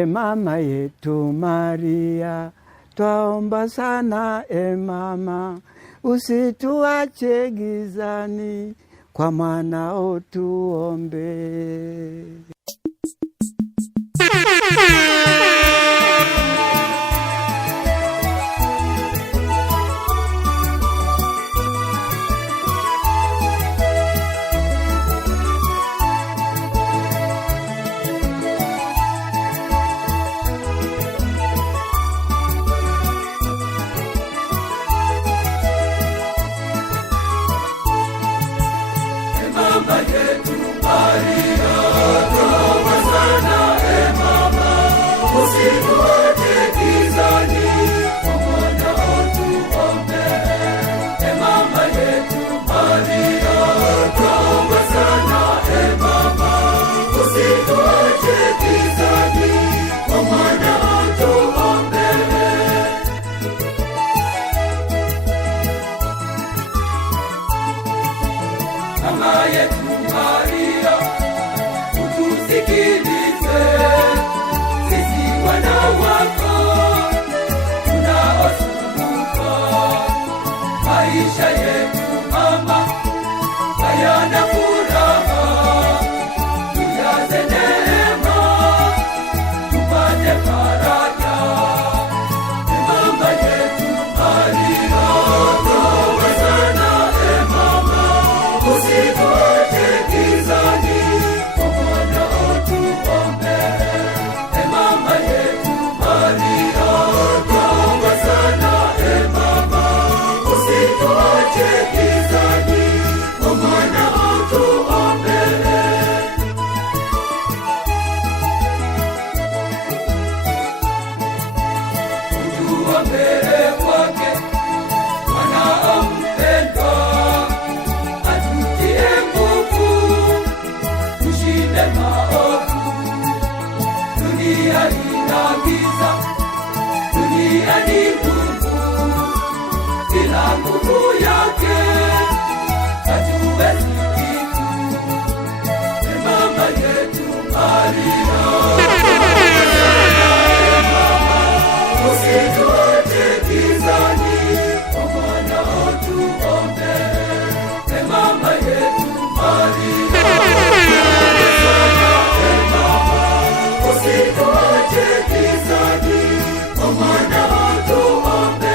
mama yetu Maria, twaomba sana mama, usituache gizani, kwa mwanao tuombe. Mama yetu Maria, twaomba sana mama, usituache gizani, kwa mwanao tuombe. Mama yetu Maria, twaomba sana mama, usituache gizani, kwa mwanao tuombe. Mama yetu Maria, utusikilize sisi wana wako tunaosumbuka. Maisha yetu mama hayana furaha, tujaze neema tupate faraja. Mama yetu Maria, twaomba sana mama, usituache gizani, kwa mwanao tuombe. Mama yetu Maria, twaomba sana mama, usituache gizani, kwa mwanao tuombe. Tuombe kwake mwanao mpendwa, atutie nguvu tushinde maovu. Dunia ina giza, dunia ni ngumu, bila nguvu yake hatuwezi kitu. Mama yetu Maria, usituache gizani, kwa mwanao tuombe. Mama yetu Maria, usituache gizani, kwa mwanao tuombe.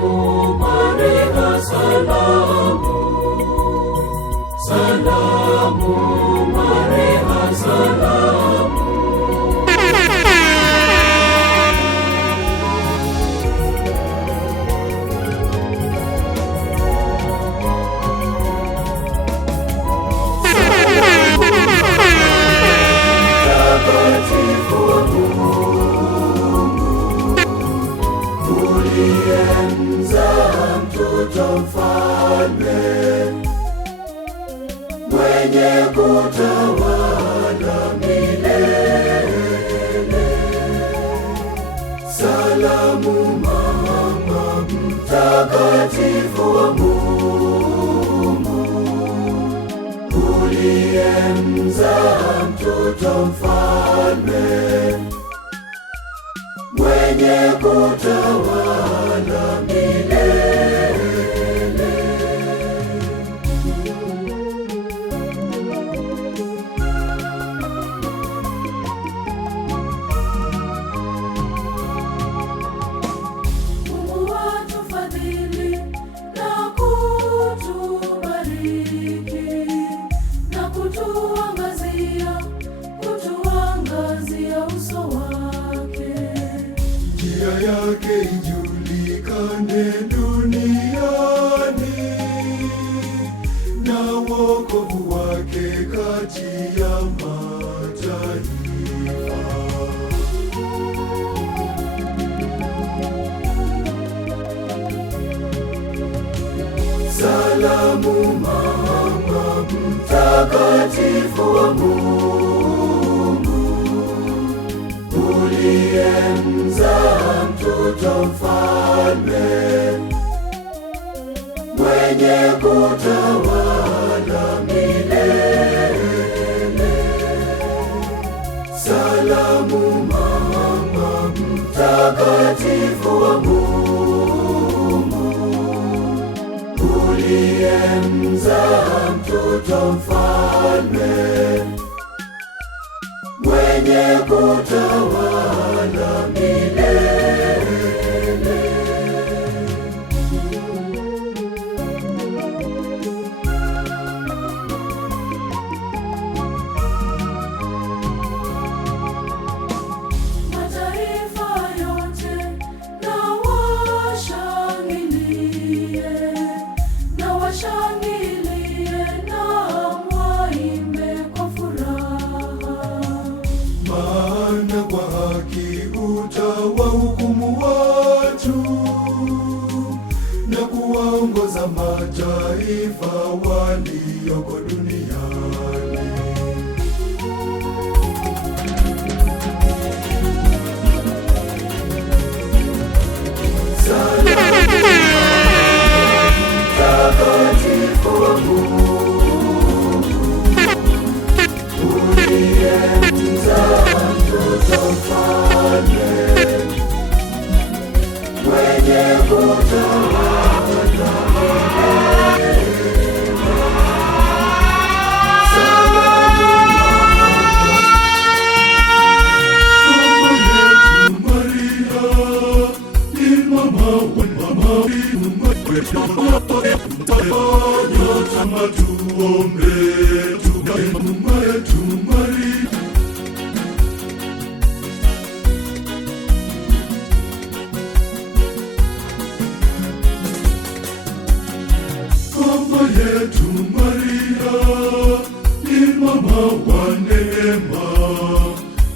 Maria, salamu. Salamu, Maria, salamu. Mtakatifu wa Mungu, uliyemzaa mtoto mfalme, mwenye kutawala milele. Salamu mama mtakatifu wa Mungu, uliyemzaa mtoto mfalme, mwenye kutawala milele. Mungu atufadhili na kutubariki na kutuangazia uso wake. Njia yake ijulikane duniani, na wokovu wake kati ya mataifa. Salamu mama mtakatifu wa Mungu, uliyemzaa mtoto mfalme, mwenye kutawala milele. Salamu mama mtakatifu wa Mungu, uliyemzaa mtoto mfalme, mwenye kutawala milele. Mataifa yote na washangilie, na washangilie na waimbe kwa furaha. Maana kwa haki utawahukumu watu, na kuwaongoza mataifa walioko duniani. Salamu mtakatifu wa Mungu, uliyemzaa mtoto mfalme, mwenye kutawala milele. Salamu Maria, ni mama wa mama, nyota matuombe, mama yetu Maria. Mama yetu Maria, ni mama wa neema,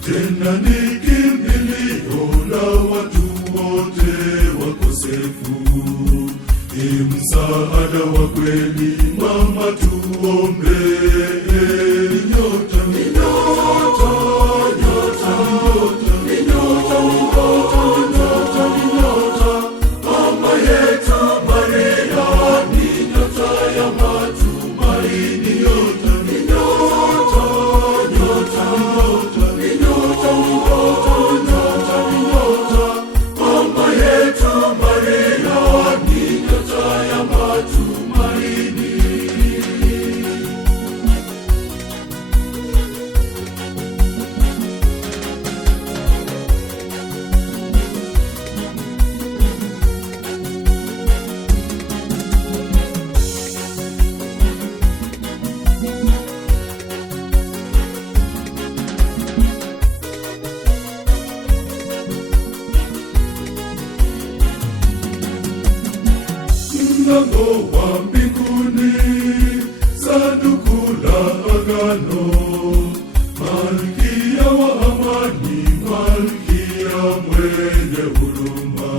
tena ni kimbilio la watu wote wakosefu. Ni msaada wa kweli, mama tuombe. Nyota, nyota, nyota, nyota, nyota, nyota, mama yetu Maria, ni nyota ya matumaini. Nyota, nyota, nyota, nyota, nyota, nyota, mama yetu Maria, ni nyota ya matumaini. mlango wa mbinguni, sanduku la agano, malkia wa amani, malkia mwenye huruma,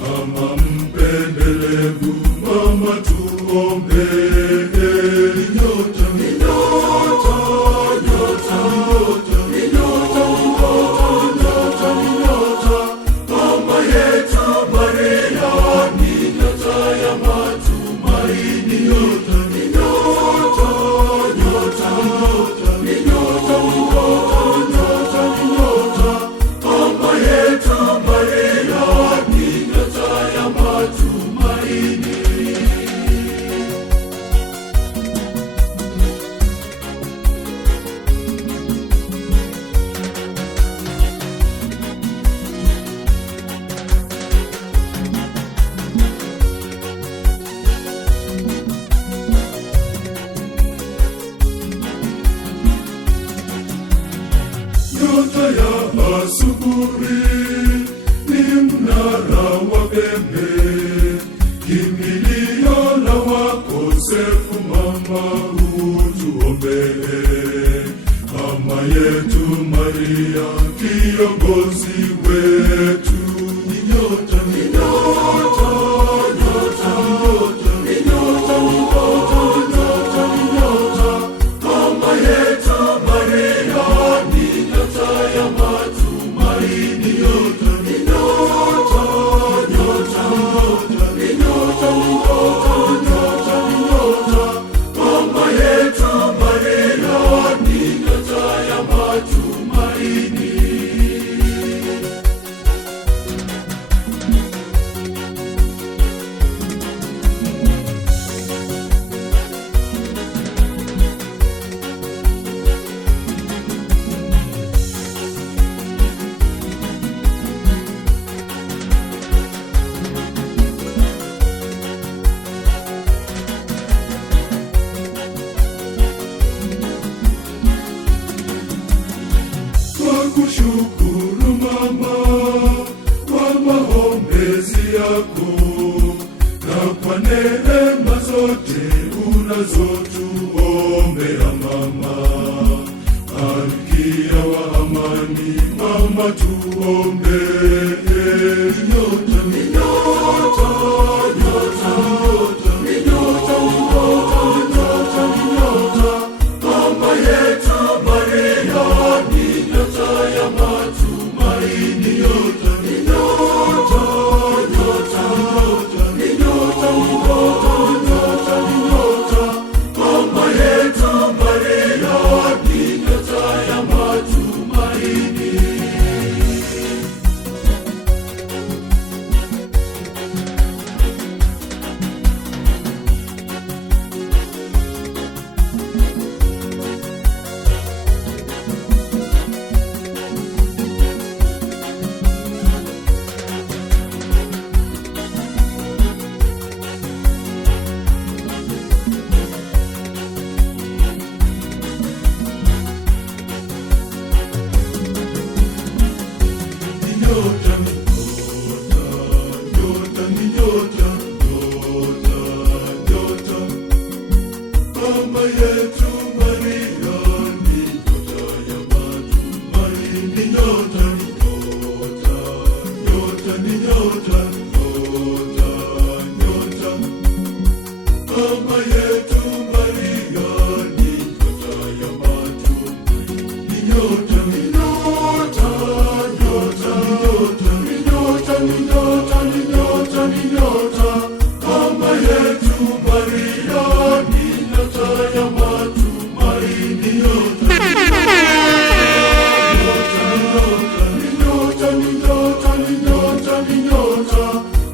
mama mpendelevu, mama tuombee. Nyota, nyota, nyota, nyota, nyota, nyota, mama yetu Maria ni nyota ya matumaini. Nyota, nyota, nyota, nyota, nyota, nyota, mama yetu Maria ni nyota ya matumaini. Nyota ya asubuhi ni mnara wa pembe, kimbilio la wakosefu, mama utuombee. Mama yetu Maria, kiongozi wetu. Ni nyota, ni nyota, nyota, ni nyota, ni nyota, ni nyota, mama yetu Maria ni nyota ya matumaini. Nyota, ni nyota, nyota, ni nyota, ni nyota, ni nyota, mama yetu Maria ni nyota ya matumaini. Kushukuru mama kwa maombezi yako na kwa neema zote unazotuombea mama, malkia wa amani, mama tuombee. Nyota, ni nyota, nyota, ni nyota, nyota, ni nyota, mama yetu Maria ni nyota ya matumaini. Nyota, ni nyota, nyota, ni nyota, nyota, ni nyota, mama yetu Maria ni nyota ya matumaini. Nyota, nyota, ni nyota, nyota, nyota, mama yetu Maria ni nyota ya matumaini. Nyota, nyota, nyota, ni nyota, nyota, nyota, mama yetu Maria ni nyota ya matumaini. Nyota, ni nyota, nyota, ni nyota, ni nyota, ni nyota, ni nyota, mama yetu Maria ni nyota ya matumaini. Nyota, ni nyota, ni nyota, ni nyota, ni nyota,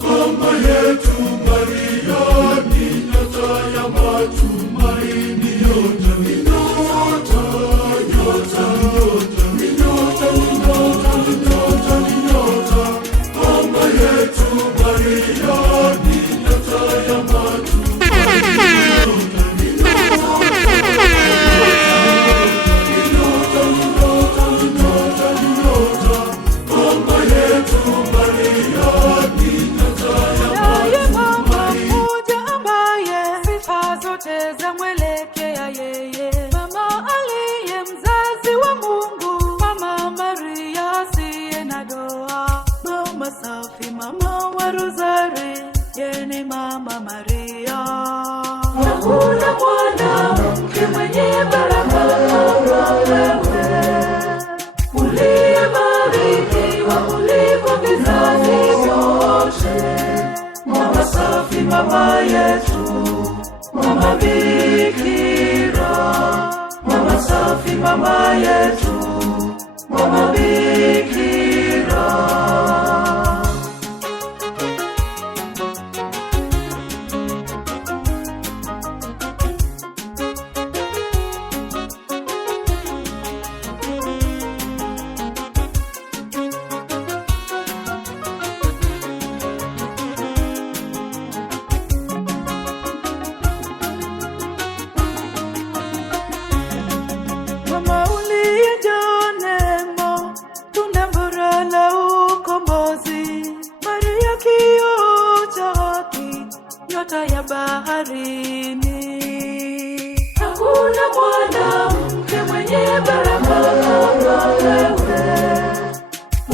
mama yetu Maria ni nyota ya matumaini. Nyota, ni nyota, nyota, ni nyota, ni nyota, ni nyota, ni nyota, mama yetu Maria ni nyota ya matumaini. Maria, yeni Mama Maria. Hakuna mwanamke mwenye baraka kama wewe, uliyebarikiwa kuliko vizazi vyote. Mama safi, mama yetu, mama bikira. Mama safi, mama yetu, mama bikira. Mama uliyejaa neema, tunda bora la ukombozi. Maria kioo cha haki, nyota ya baharini. Hakuna mwanamke mwenye baraka kama wewe,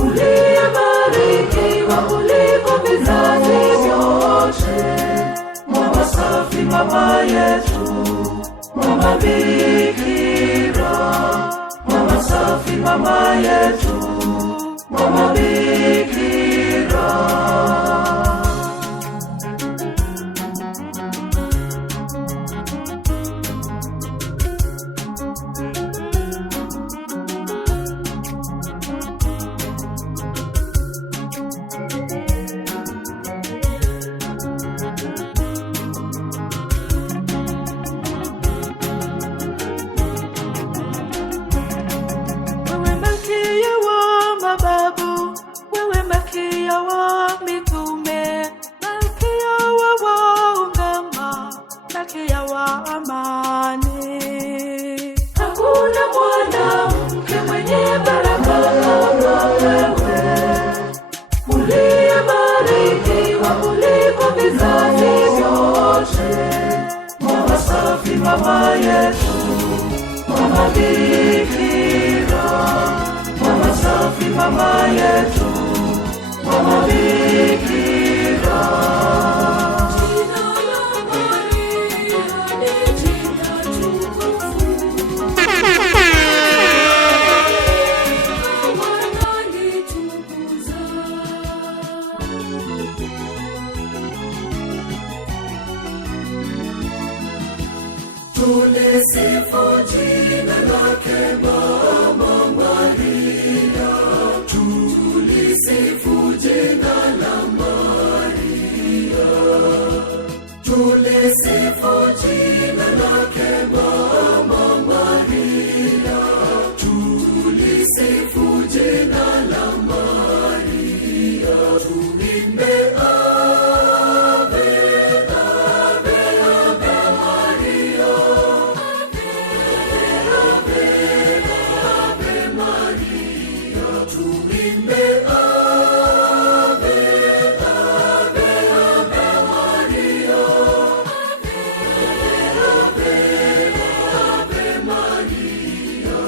uliyebarikiwa kuliko vizazi vyote. Mama safi, mama yetu, mama bikira. Mama safi, mama yetu, mama bikira. Wewe malkia wa mababu, wewe malkia wa mitume, malkia wa waungama, malkia wa amani. Hakuna mwanamke mwenye baraka kama wewe, uliyebarikiwa kuliko vizazi vyote. Mama safi, mama yetu, mama bikira. Mama safi, mama yetu, mama bikira. Jina la Maria ni jina tukufu, wanalitukuza. Tulisifu jina lake Mama Maria, tulisifu jina la Maria, tulisifu jina lake Mama Maria, tulisifu jina la Maria. Tuimbe ave, ave, ave Maria. Tuimbe ave, ave, ave Maria. Ave, ave Maria.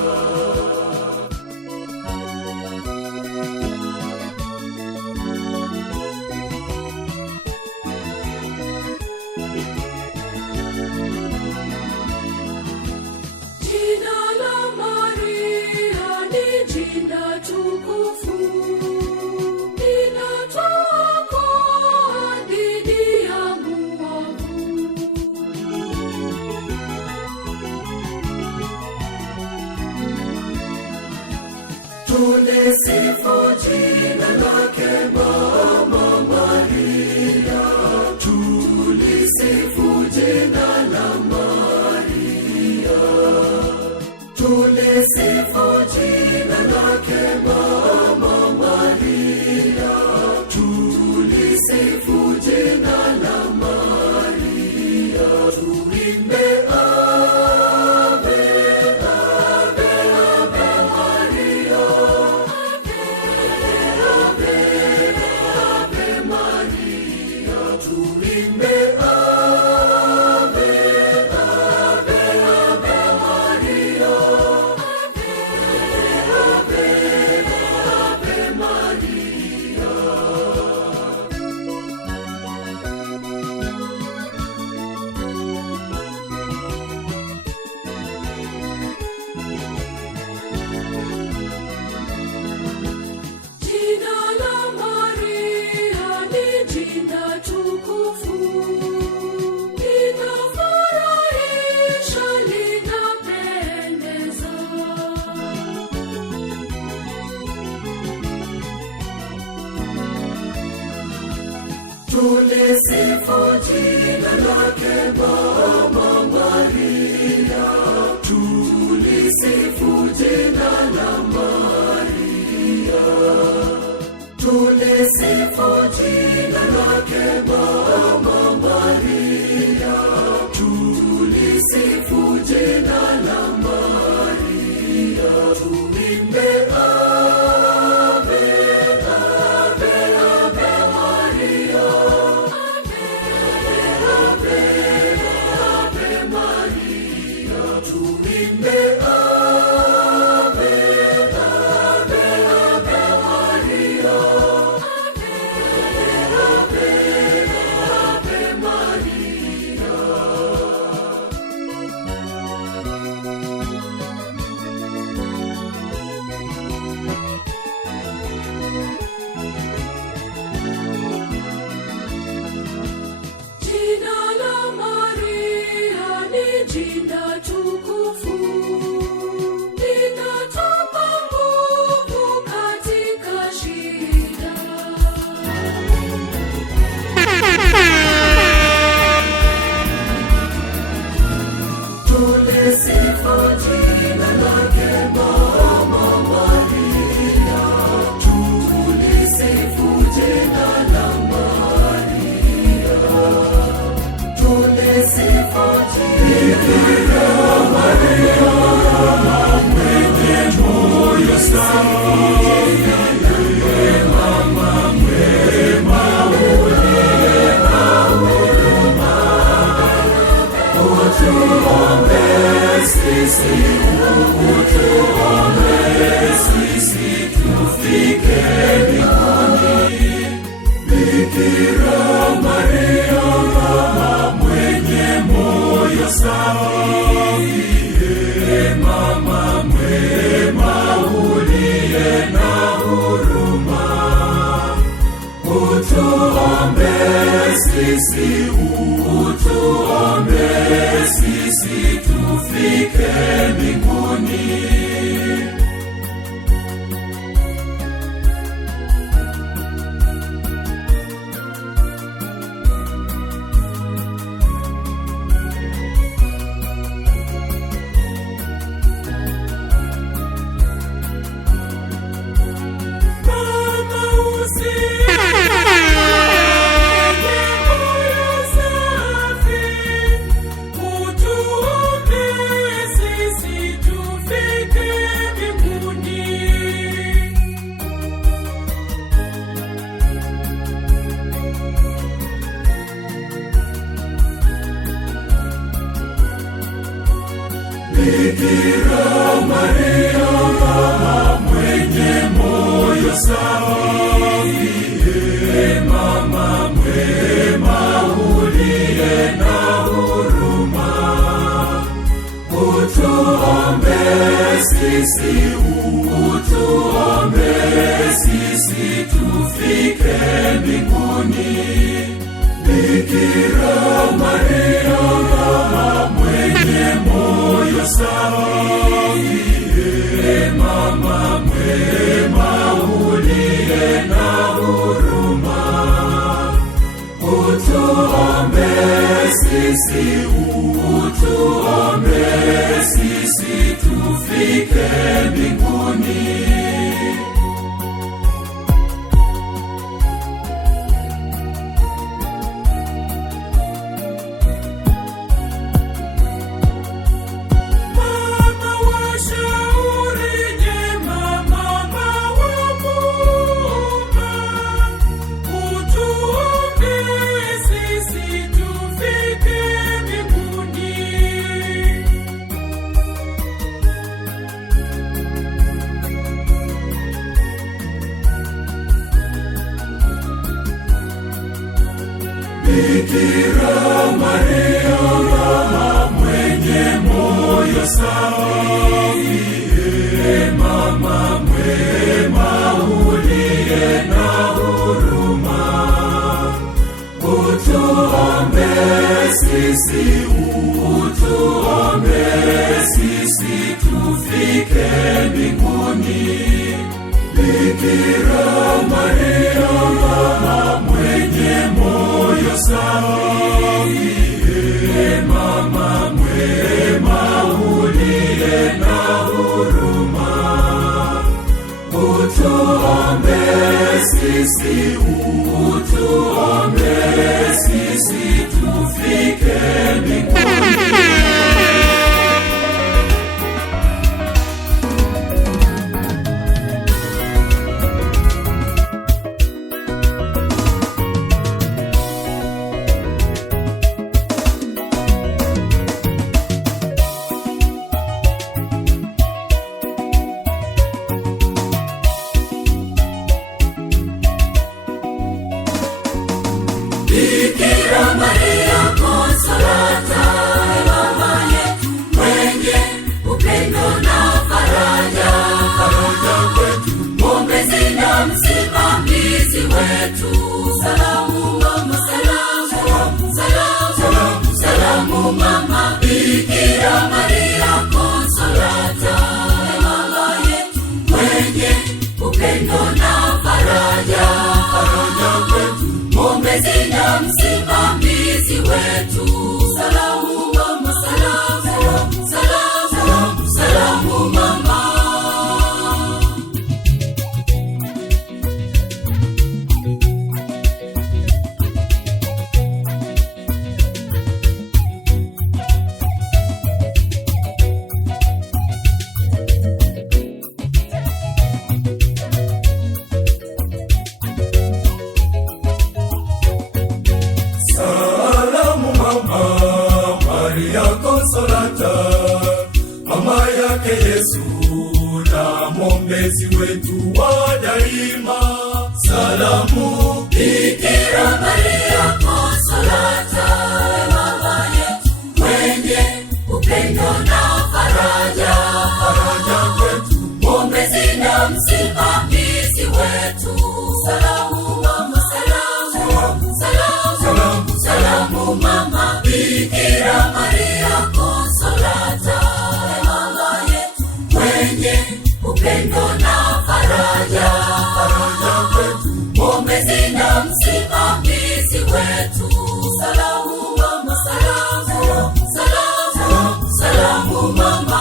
Jina la Maria ni jina tukufu, linatuokoa dhidi ya muovu. Tulisifu jina lake Mama Maria, tulisifu jina la Maria, tulisifu jina lake Mama Maria, tulisifu jina la Maria. Tuimbe ave, ave, ave Maria. Ave, ave Maria. Tuimbe ave, ave, ave Maria. Ave, ave Maria. tulisifu jina lake Mama Maria, tulisifu jina la Maria, tulisifu jina lake Mama Maria, tulisifu jina la Maria, tuimbe ave, ave, ave Maria, ave, ave Maria, tuimbe ave, ave, ave Maria, ave, ave Maria. Jina la Maria ni jina tukufu, linatupa nguvu katika shida. Tulisifu jina lake Mama Maria, tulisifu jina la Maria, tulisifu jina la Maria, mwenye moyo safi, mama mwema uliye na huruma, utuombe sisi, utuombe sisi tufike mbinguni. Bikira Maria, mama mwenye moyo safi, mama mwema uliye na huruma, utuombe sisi, utuombe sisi tufike mbinguni. Mama usiye moyo safi, utuombe sisi tufike mbinguni. Bikira Maria, mama mwenye moyo safi, mama mwema uliye na huruma, utuombe sisi, utuombe sisi tufike mbinguni. Bikira Maria, mama mwenye moyo safi, mama mwema uliye na huruma, utuombe sisi, utuombe sisi tufike mbinguni. Mama wa shauri jema, mama wa Muumba, utuombe sisi tufike mbinguni. Bikira Maria, mama mwenye moyo safi, mama mwema uliye na huruma, utuombe sisi, utuombe sisi tufike mbinguni. Bikira Maria, mama mwenye moyo safi, mama mwema uliye na huruma, utuombe sisi, utuombe sisi tufike mbinguni. Bikira Maria Konsolata, mama yetu mwenye upendo na faraja, faraja kwetu, mwombezi na msimamizi wetu. Salamu mama, salamu, salamu, salamu, salamu mama. Bikira Maria Konsolata, mama yetu mwenye upendo na faraja, faraja kwetu, mwombezi na msimamizi wetu. Salamu mama, salamu, salamu, salamu, salamu mama. Konsolata, mama yake Yesu na mwombezi wetu wa daima. Salamu Bikira Maria Konsolata, mama yetu mwenye upendo na faraja, faraja kwetu, mwombezi na msimamizi wetu. Salamu mama, salamu, salamu, salamu, salamu mama. Bikira Maria Konsolata, mama yetu mwenye upendo na faraja, faraja kwetu, mwombezi na msimamizi wetu. Salamu mama, salamu, salamu, salamu mama.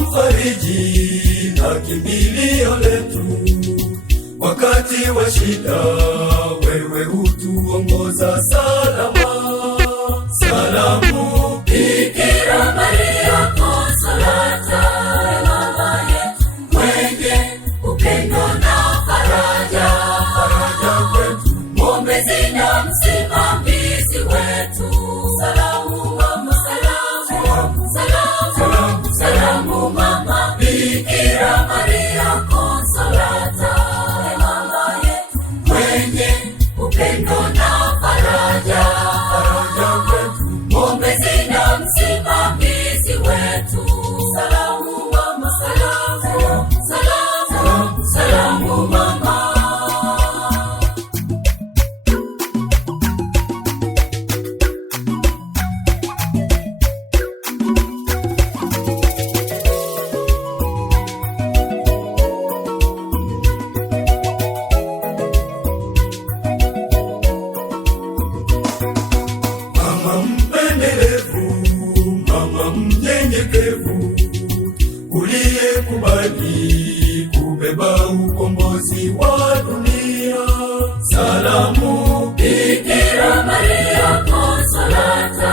mfariji na kimbilio letu wakati wa shida, wewe hutuongoza salama. Salamu Bikira Maria Konsolata, mama yetu mwenye upendo na faraja, faraja kwetu, mwombezi na msimamizi wetu. Salamu mama, salamu, salamu, salamu mama. Bikira Maria Konsolata, mama yetu mwenye upendo na faraja, faraja kwetu, mwombezi na msimamizi wetu. Salamu mama, salamu, salamu mama. mama mpendelevu, mama mnyenyekevu, uliyekubali kubeba ukombozi wa dunia. Salamu Bikira Maria Konsolata,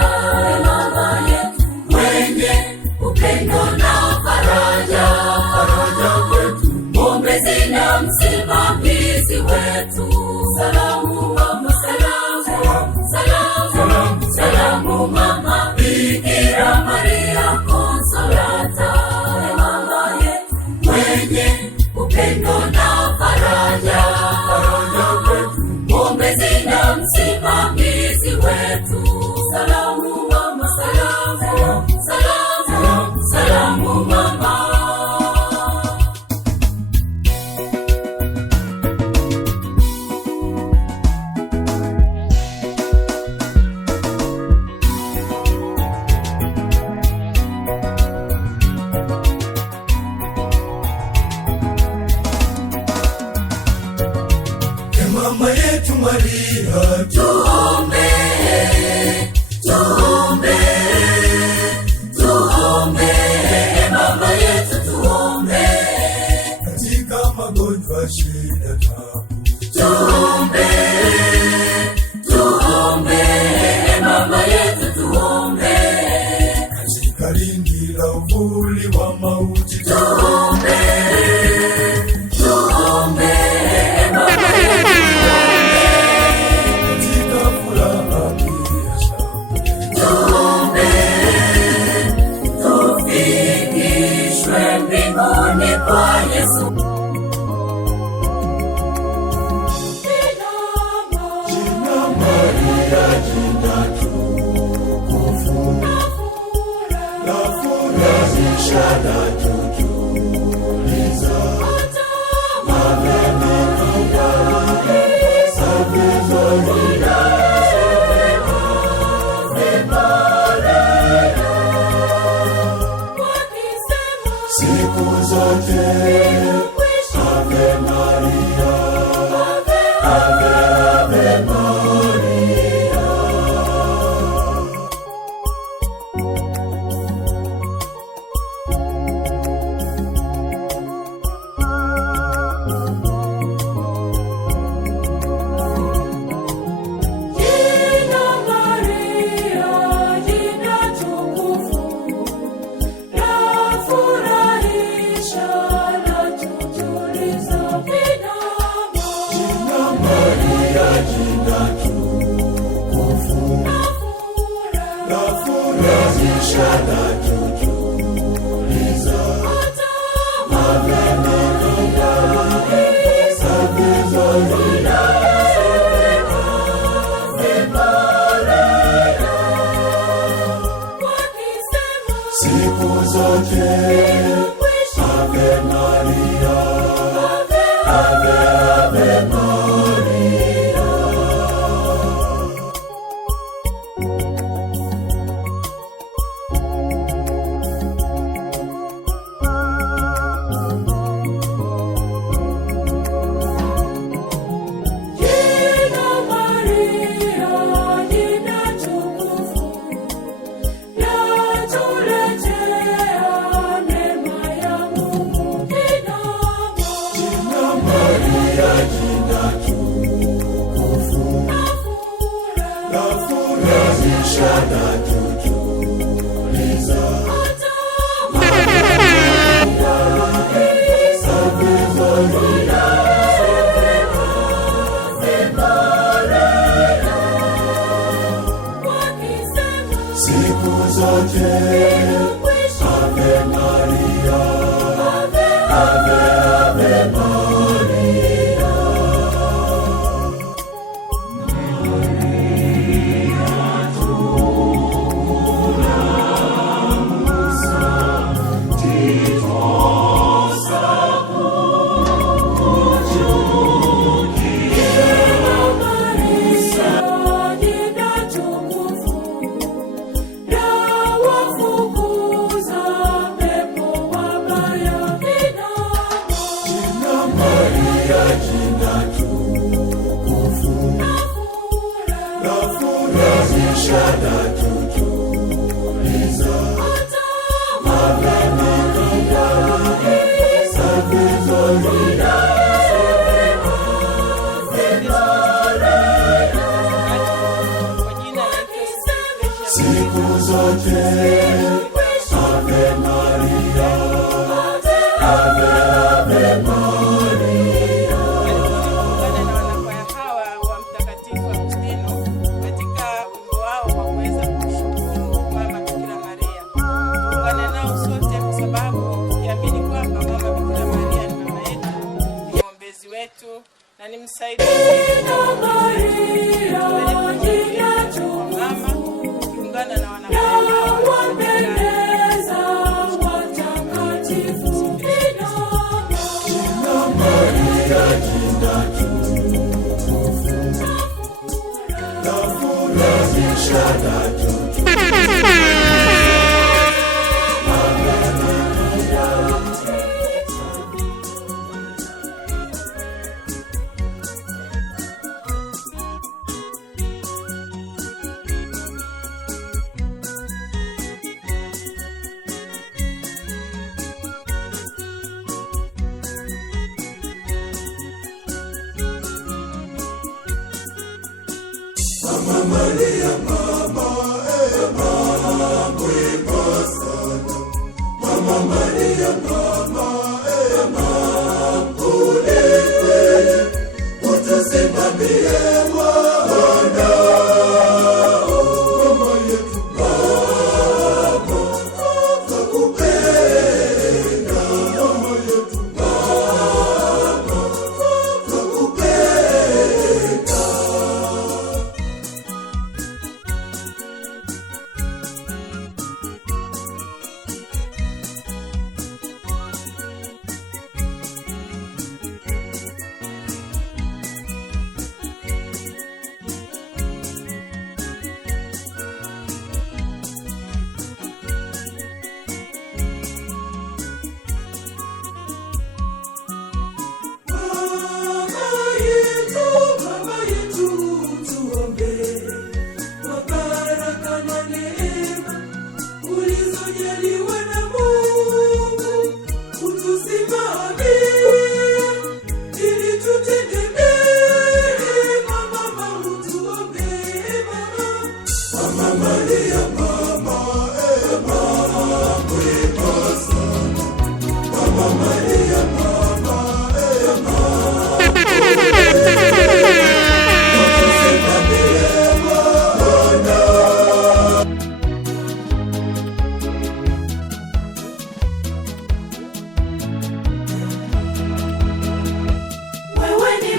mama yetu mwenye upendo na faraja, faraja kwetu, mwombezi na msimamizi wetu. Salamu mama, salamu, salamu mama. Bikira Maria Konsolata, mama yetu mwenye upendo na faraja, faraja kwetu, mwombezi Maria, tuombe, tuombe, tuombe, mama yetu tuombe, katika magonjwa, shida, taabu, tuombe, tuombe, mama yetu tuombe, katika lindi la uvuli wa mauti, tuombe, tuombe, mama yetu tuombe, katika furaha pia shangwe, tuombe, tufikishwe mbinguni kwa Yesu. Jina Maria, jina tukufu, la furahisha na tutuliza, siku zote. Ave Maria, Ave, Ave Maria. Jina Maria, jina tukufu, la furahisha na tutuliza binadamu. Jina Maria, jina tukufu, la furahisha na tutuliza, siku zote. Ave Maria, Ave, Ave Maria. Jina Maria, jina tukufu, latuletea neema ya Mungu binadamu. Jina Maria, jina tukufu, la furahisha na tutuliza, siku zote. Ave Maria, Ave, Ave Maria. Jina tukufu, la wafukuza pepo wabaya binadamu. Jina Maria, jina tukufu, la furahisha na tutuliza, siku zote. Ave Maria, Ave, Ave Maria. Tuungane na wanakwaya hawa wa Mtakatifu Agustino katika wimbo wao wa kuweza kumshukuru Mama Bikira Maria. Tuungane nao sote kwa sababu tukiamini kwamba Mama Bikira Maria ni mama yetu, ni mwombezi wetu na ni msaidizi. Jina Maria, jina Mama, tuungane na wanakwaya hawa wapendeza watakatifu binadamu. Jina Maria, jina tukufu, la furahisha na tutuliza,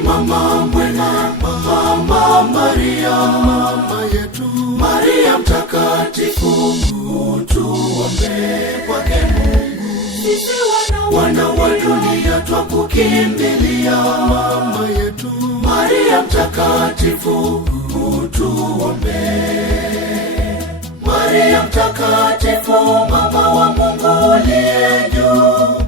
Mama mwema, Mama Maria, mama yetu Maria mtakatifu, utuombee kwake Mungu. Sisi wana wa dunia twakukimbilia, mama yetu Maria mtakatifu, utuombee. Maria mtakatifu, mama wa Mungu uliye juu,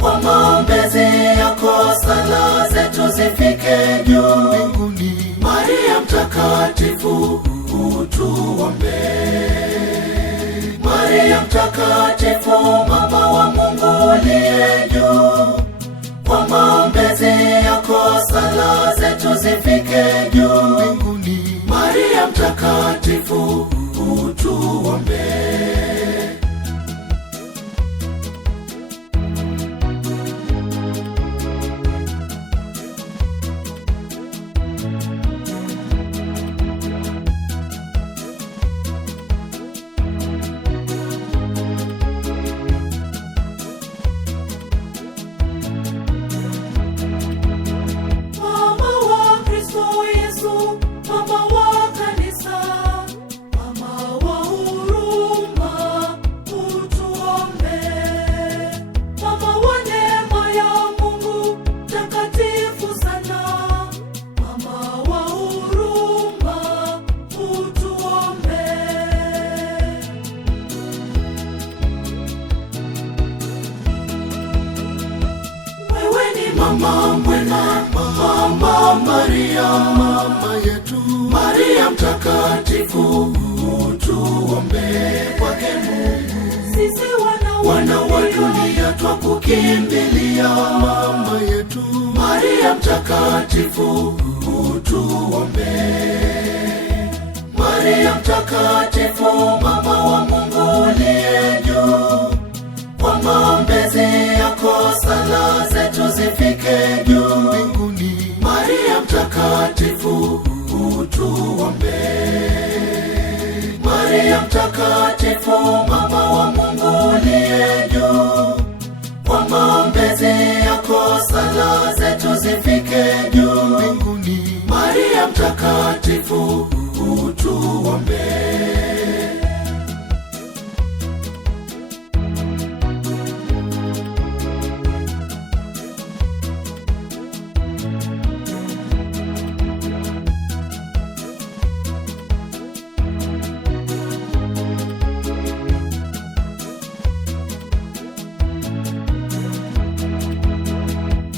kwa maombezi yako sala zetu zifike juu mbinguni. Maria mtakatifu, utuombee. Maria mtakatifu, mama wa Mungu uliye juu, kwa maombezi yako sala zetu zifike juu mbinguni. Maria mtakatifu, utuombee. Mama mwema, Mama Maria, mama yetu Maria mtakatifu, utuombee kwake Mungu. Sisi wana wa dunia twakukimbilia, mama yetu Maria mtakatifu, utuombee. Maria mtakatifu, mama wa Mungu uliye juu, kwa maombezi yako sala zetu zifike juu mbinguni. Maria mtakatifu, utuombee. Maria mtakatifu, mama wa Mungu uliye juu, kwa maombezi yako sala zetu zifike juu mbinguni. Maria mtakatifu, utuombee.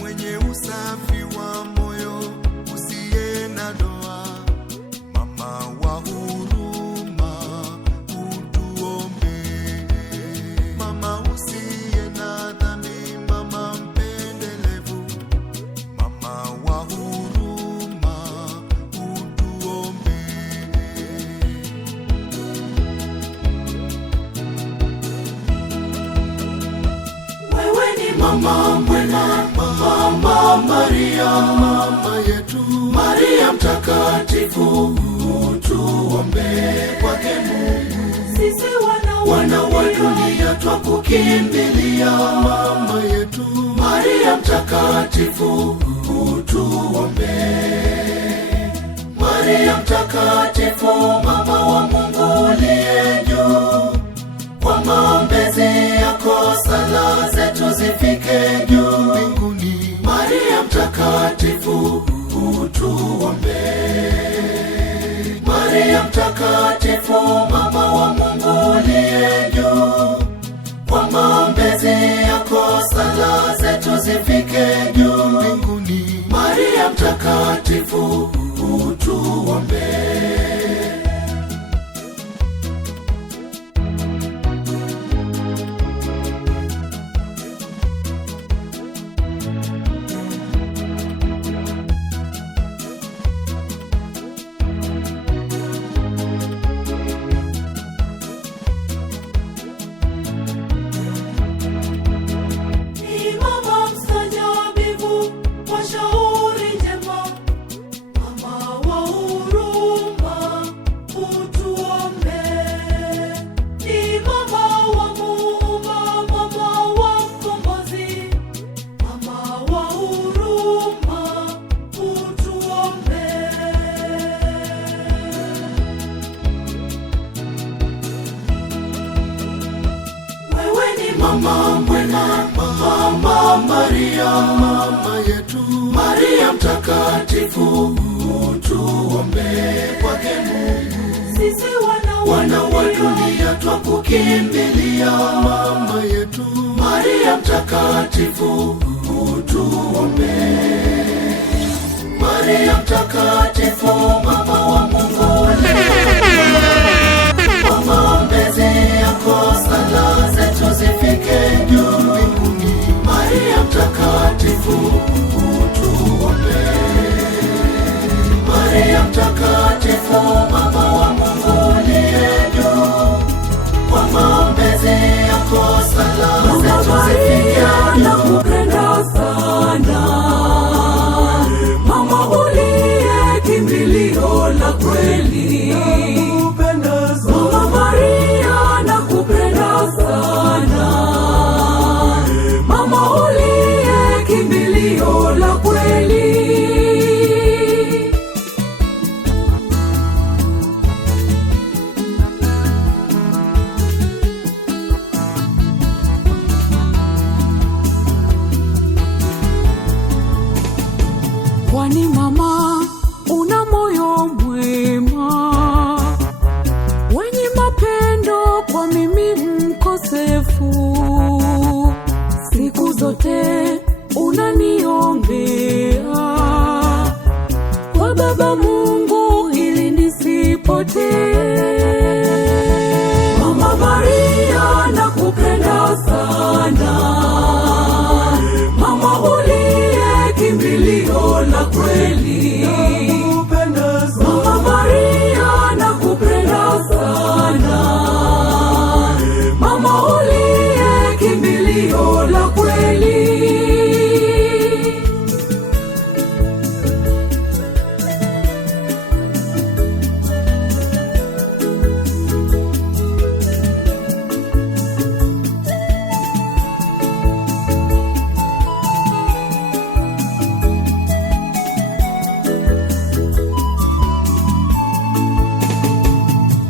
Mwenye usafi wa moyo usiye na doa, ni mama mwema, Mama Maria, mama yetu. Maria mtakatifu, tuombee kwake Mungu. Sisi wana wa dunia twakukimbilia, mama yetu. Maria mtakatifu, tuombee. Maria mtakatifu, mama wa Mungu uliye juu, kwa maombezi yako sala zetu zifike juu mbinguni. Maria mtakatifu, tuombee. Maria mtakatifu, mama wa Mungu uliye juu, kwa maombezi yako sala zetu zifike juu mbinguni. Maria mtakatifu, tuombee. Mama mwema, Mama Maria, mama yetu. Maria mtakatifu, tuombee kwake Mungu. Sisi wana wa dunia twakukimbilia, mama yetu. Maria mtakatifu, tuombee. Maria mtakatifu, mama wa Mungu kwa maombezi yako sala zetu zifike juu mbinguni. Maria mtakatifu, tuombee. Maria mtakatifu, mama wa Mungu uliye juu, kwa maombezi yako sala zetu zifike juu. Nakupenda sana mama uliye kimbilio la kweli. Mama Maria nakupenda sana, mama uliye kimbilio la kweli. Kwani mama una moyo mwema, wenye mapendo kwa mimi mkosefu. Siku zote unaniombea kwa Baba Mungu ili nisipotee. Mama Maria nakupenda sana, mama uliye kimbilio la kweli. Mama Maria nakupenda sana, mama uliye kimbilio la kweli.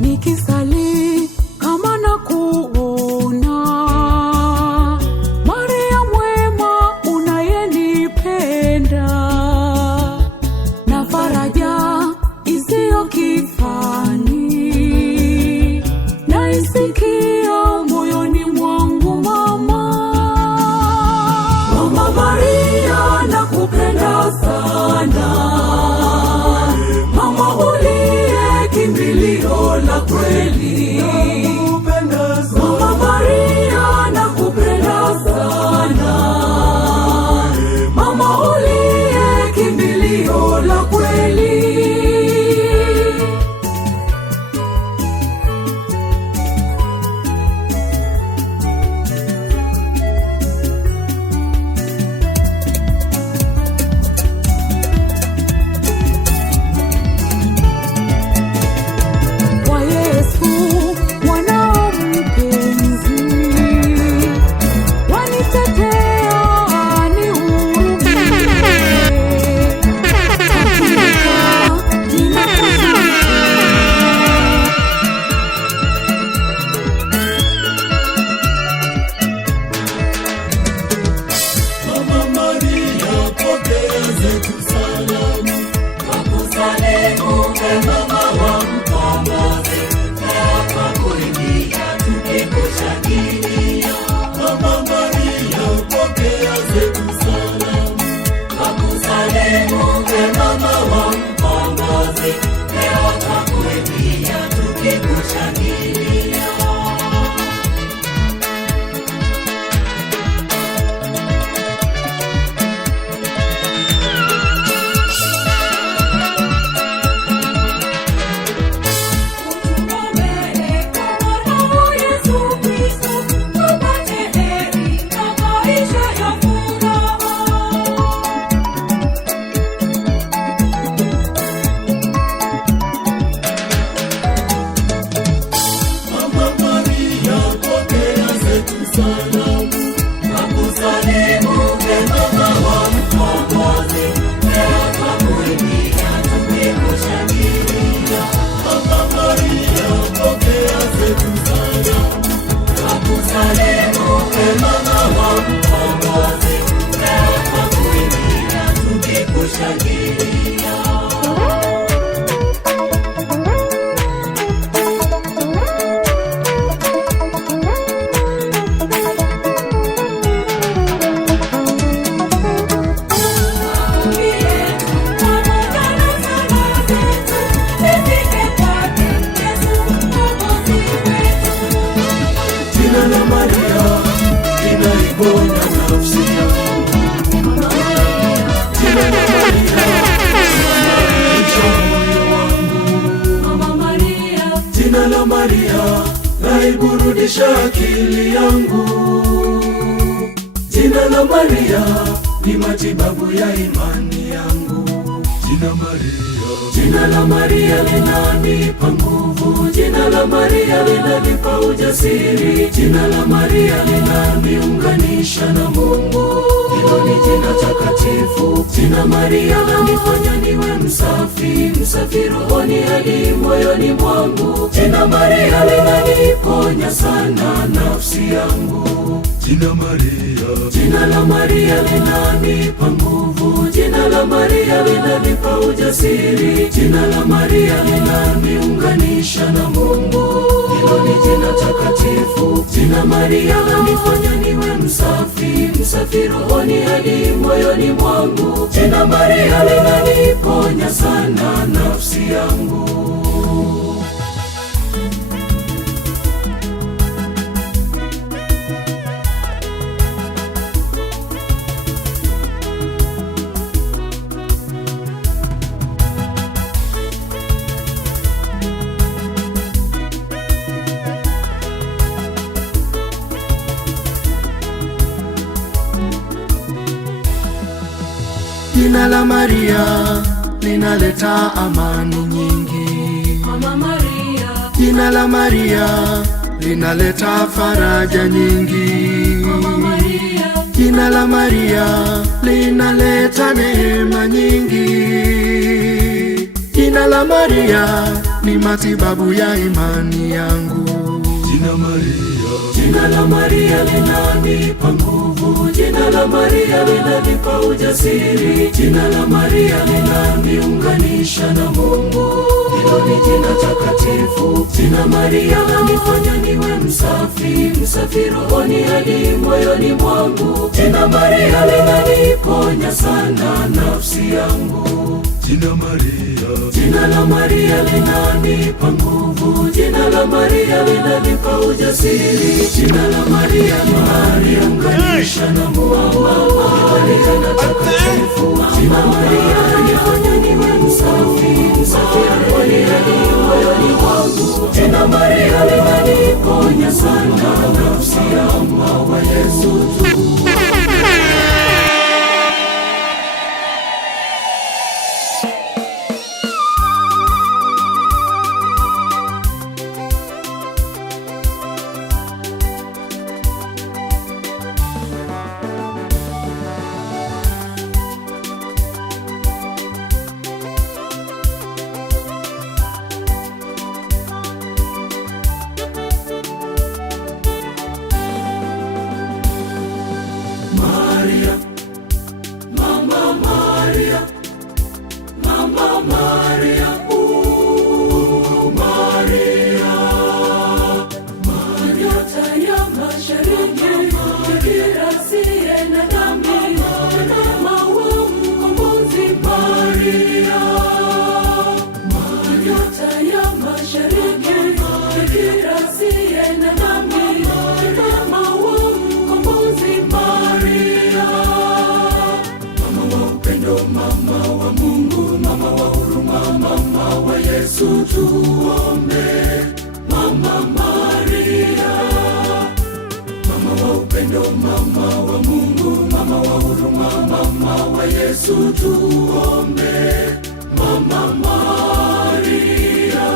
Nikisali kama nakuona, ajili yangu. Jina la Maria ni matibabu ya imani yangu. Jina Maria, jina la Maria linanipa nguvu. Jina la Maria linanipa ujasiri. Jina la Maria linaniunganisha na Mungu. Hilo ni jina takatifu. Jina Maria lanifanya niwe msafi, msafi rohoni hadi moyoni mwangu. Jina Maria linaniponya sana nafsi yangu. Jina Maria, jina la Maria linanipa nguvu. Jina la Maria linanipa ujasiri. Jina la Maria linaniunganisha na Mungu. Hilo ni jina takatifu. Jina Maria lanifanya niwe msafi, msafi rohoni hadi moyoni mwangu. Jina Maria linaniponya sana nafsi yangu. Jina la Maria linaleta amani nyingi. Mama Maria, Jina la Maria linaleta faraja nyingi. Mama Maria, Jina la Maria linaleta neema nyingi. Jina la Maria ni matibabu ya imani yangu. Jina Maria, jina la Maria linanipa nguvu. Jina la Maria linanipa ujasiri. Jina la Maria linaniunganisha na Mungu. Hilo ni jina takatifu. Jina Maria lanifanya niwe msafi, msafi rohoni hadi moyoni mwangu. Jina Maria linaniponya sana nafsi yangu. Jina Maria, jina la Maria linanipa nguvu. Jina la Maria linanipa ujasiri. Jina la Maria linaniunganisha na Mungu. Ni jina takatifu. Jina Maria linifanya niwe msafi, msafi rohoni hadi moyoni mwangu. Jina Maria linaniponya sana nafsi yangu. Wa Yesu tu. Maria, Mama Maria, Mama Maria, Maria, nyota ya mashariki, bikira asiye na dhambi, mama wa mkombozi Maria. Nyota ya mashariki, bikira asiye na dhambi, mama wa mkombozi Maria. mama wa upendo, mama wa Mungu, mama wa huruma, mama wa Yesu tuombe. Mama Maria, mama wa upendo, mama wa Mungu, mama wa huruma, mama wa Yesu tuombe. Mama Maria.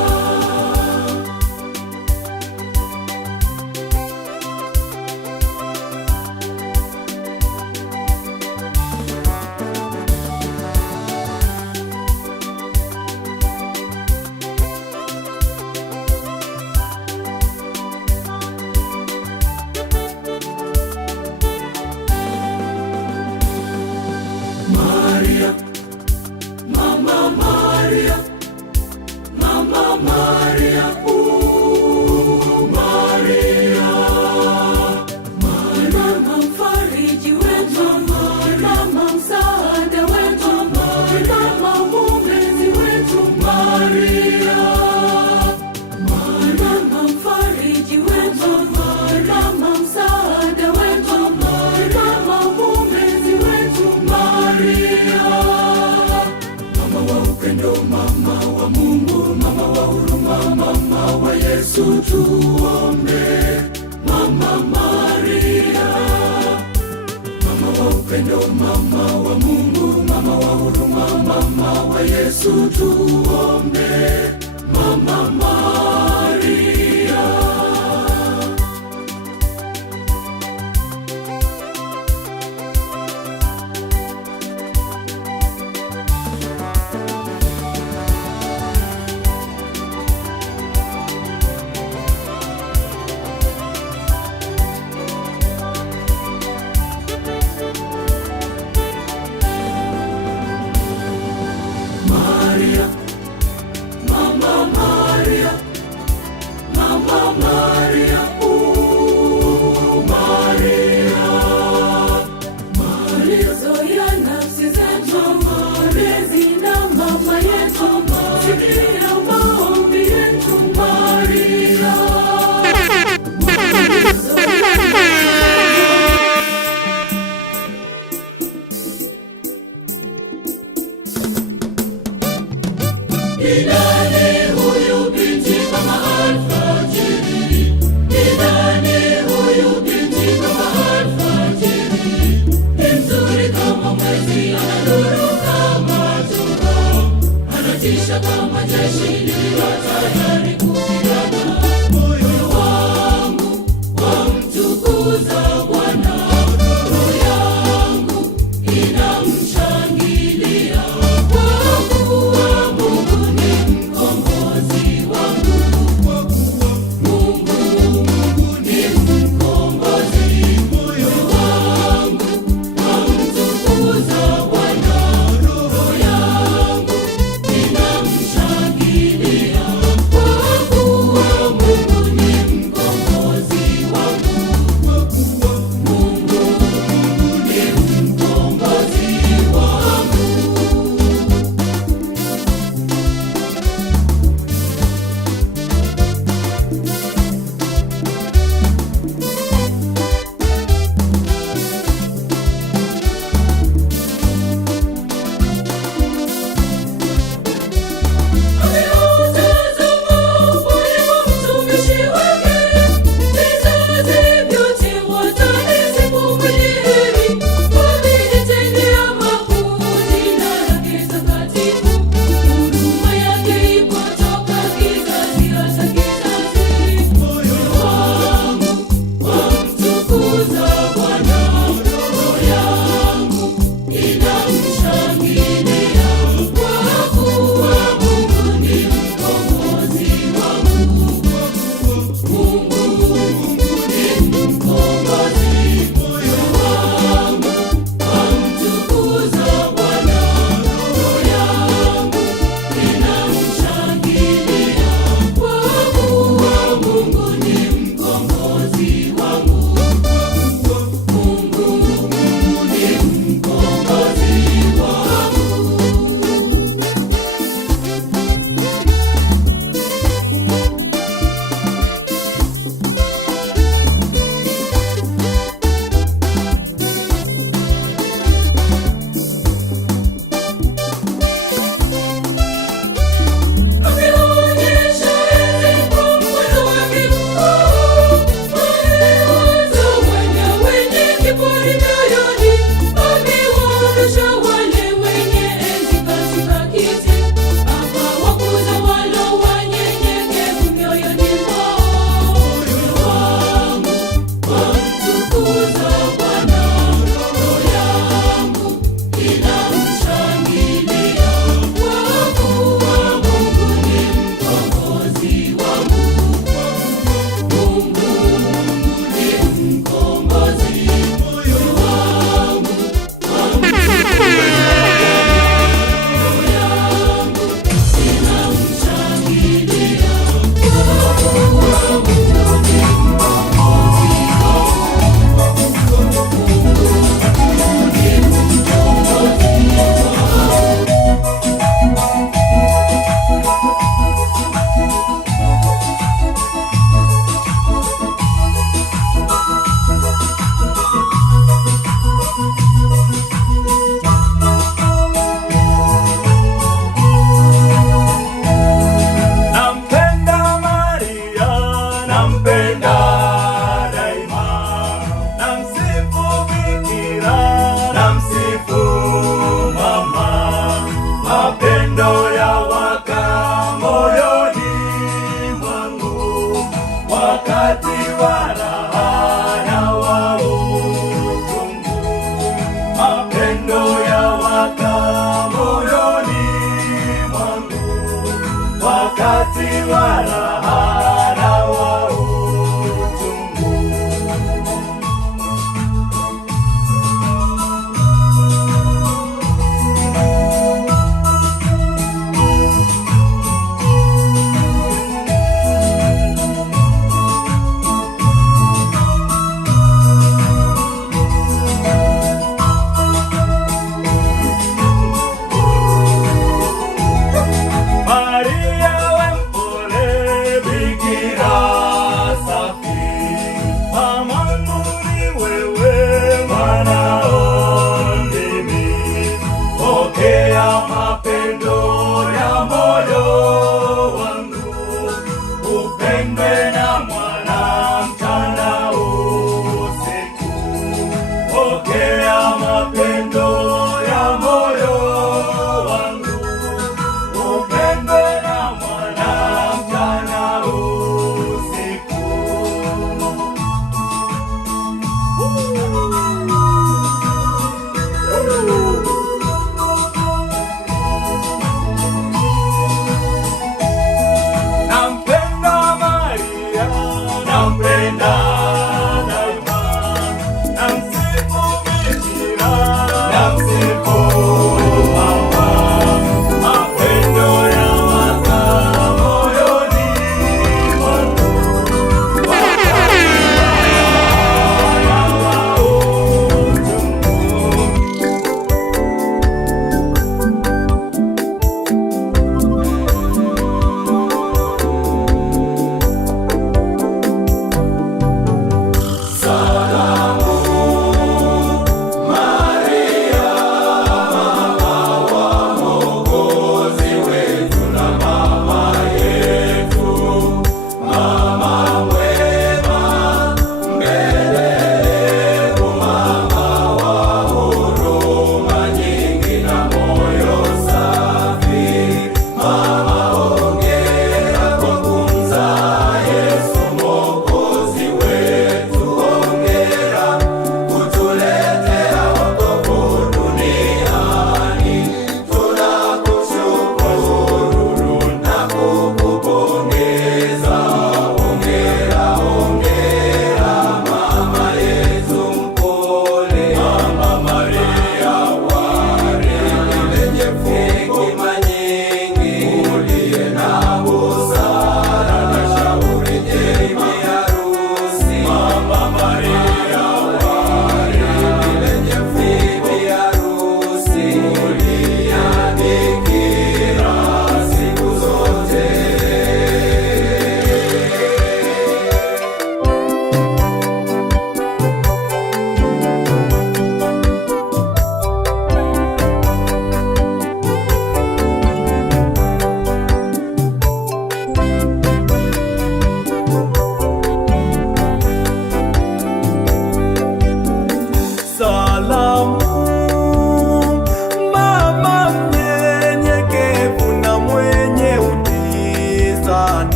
Maria, Mama Maria, Mama Maria, Maria. Mama mfariji wetu, mama msaada wetu, mama mwombezi wetu Maria. Mama mfariji wetu, mama msaada wetu, mama mwombezi wetu Maria. Mama wa upendo, mama wa Mungu, mama wa huruma, mama wa Yesu tuombe. Mama wa upendo, mama wa Mungu, mama wa huruma, mama wa Yesu, tuombe Mama Maria. Maria, Mama Maria, pokea mapendo ya moyo wangu, upendwe na mwana mchana usiku. Nampenda Maria, nampenda daima, namsifu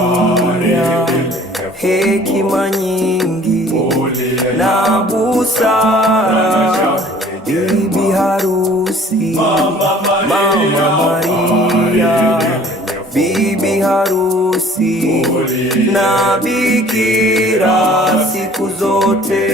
malkia, hekima nyingi na busara, bibi harusi Mama Maria, bibi harusi na bikira siku zote.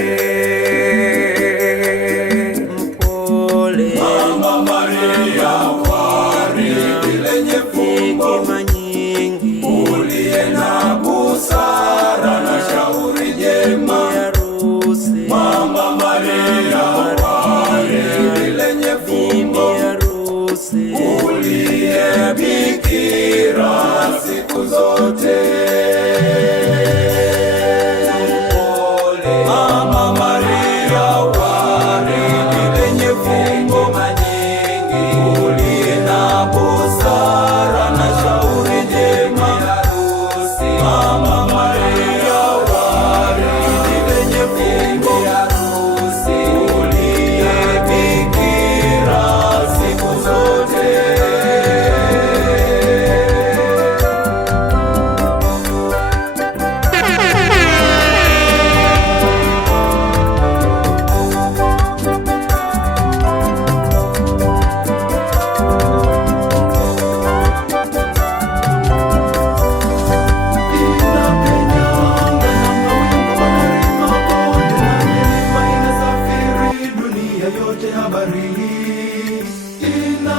Mpole Mama Maria, waridi lenye hekima nyingi, uliye na busara na shauri jema, harusi Mama Maria, waridi lenye fumbo, harusi uliye bikira siku zote. Mpole Mama Maria, waridi lenye fumbo manyingi, uliye na busara na shauri jema, harusi Mama Maria, waridi lenye fumbo, harusi uliye bikira siku zote.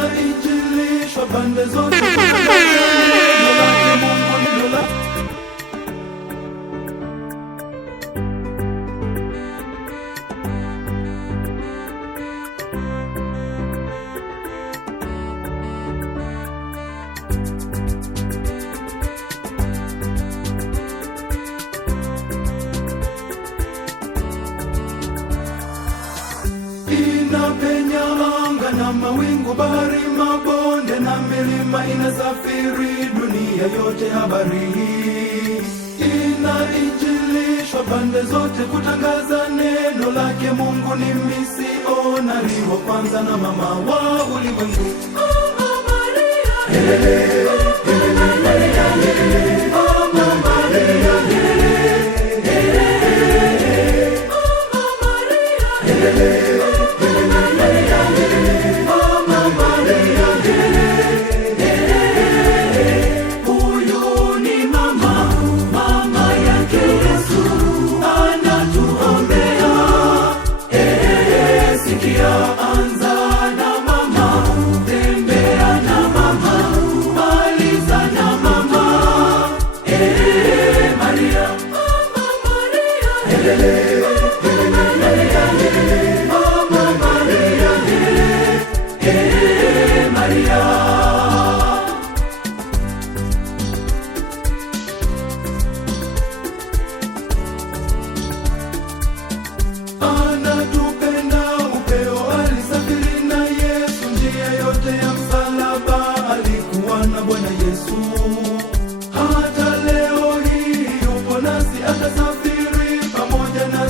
Inainjilishwa pande zote, inapenya anga na mawingu, bahari, mabonde na milima, inasafiri dunia yote habari hii. Inainjilishwa pande zote, kutangaza neno lake Mungu. Ni misionari wa kwanza na mama wa ulimwengu. Mama Maria, Mama Maria, Mama Maria, Mama Maria, anatupenda upeo, alisafiri na Yesu njia yote ya msalaba, alikuwa na Bwana Yesu. Hata leo hii yupo nasi, atasafiri pamoja na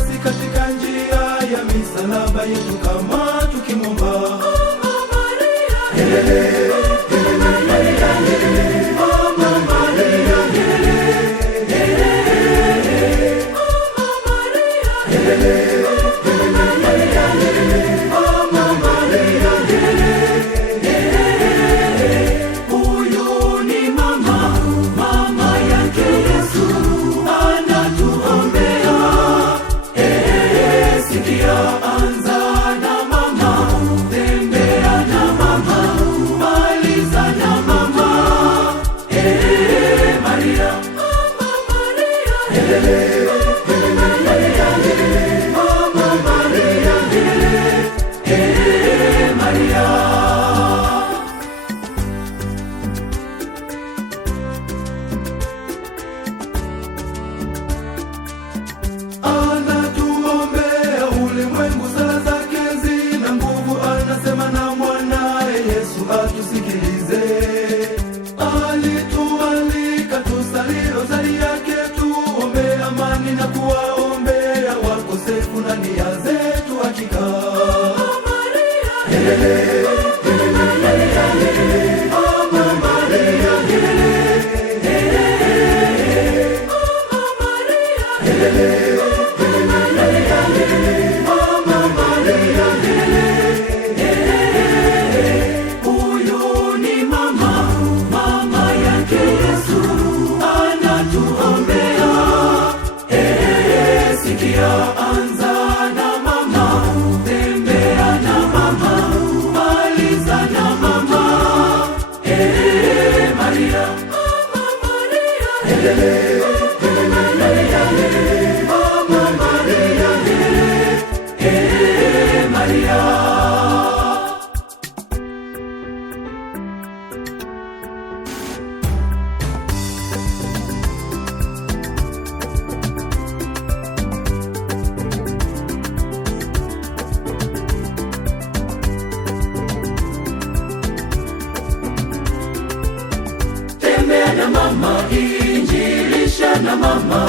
Tembea na mama, injilisha na mama.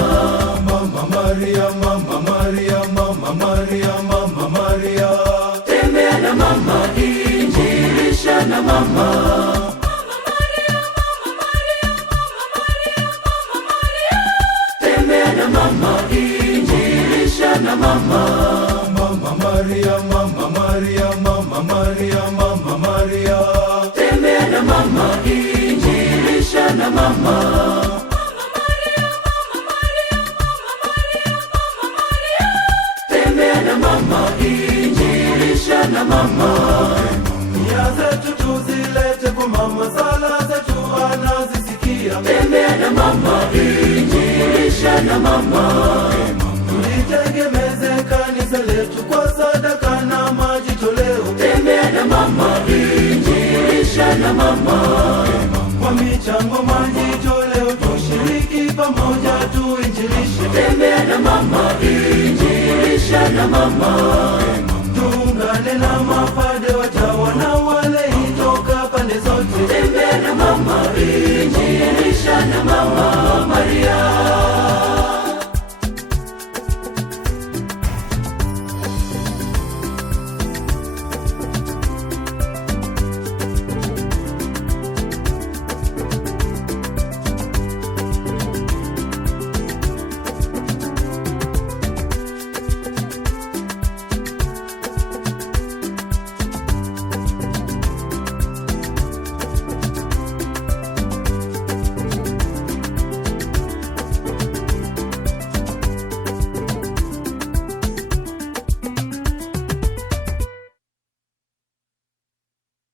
Mama Maria, Mama Maria, Mama Maria, Mama Maria. Tembea na mama, injilisha na mama. Tembea na mama, injilisha na mama. Mama Maria, Mama Maria, Mama Maria, Mama Maria. Tembea na mama, injilisha na mama. Tembea na mama, injilisha na mama. Nia zetu tuzilete kwa mama, sala zetu anazisikia. Tembea na mama, injilisha na mama. Tulitegemeze kanisa letu kwa sadaka na majitoleo. Tembea na mama, injilisha na mama. Kwa michango majitoleo tushiriki pamoja tuinjilishe. Tembea na mama, injilisha na mama. Tuungane na mapade, watawa na walei toka pande zote. Tembea na mama, injilisha na mama Maria.